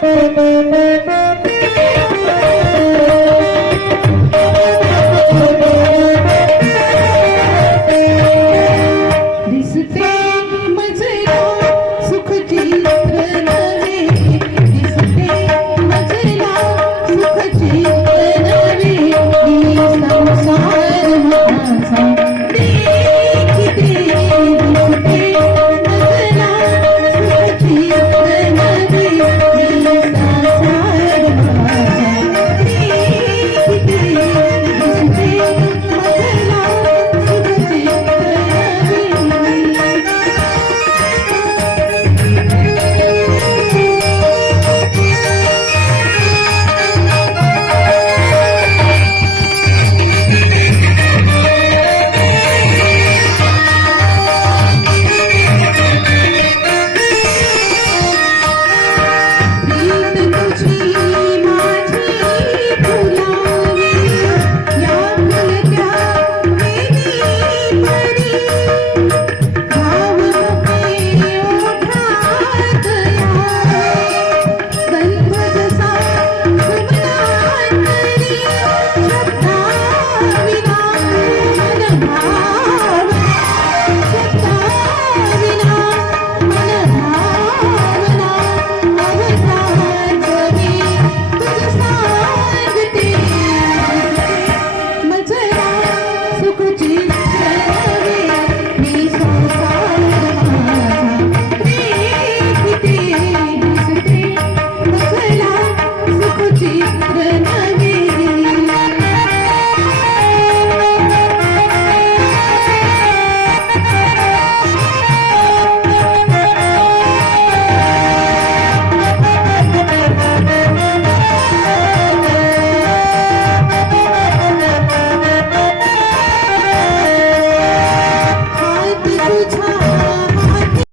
Thank you. ना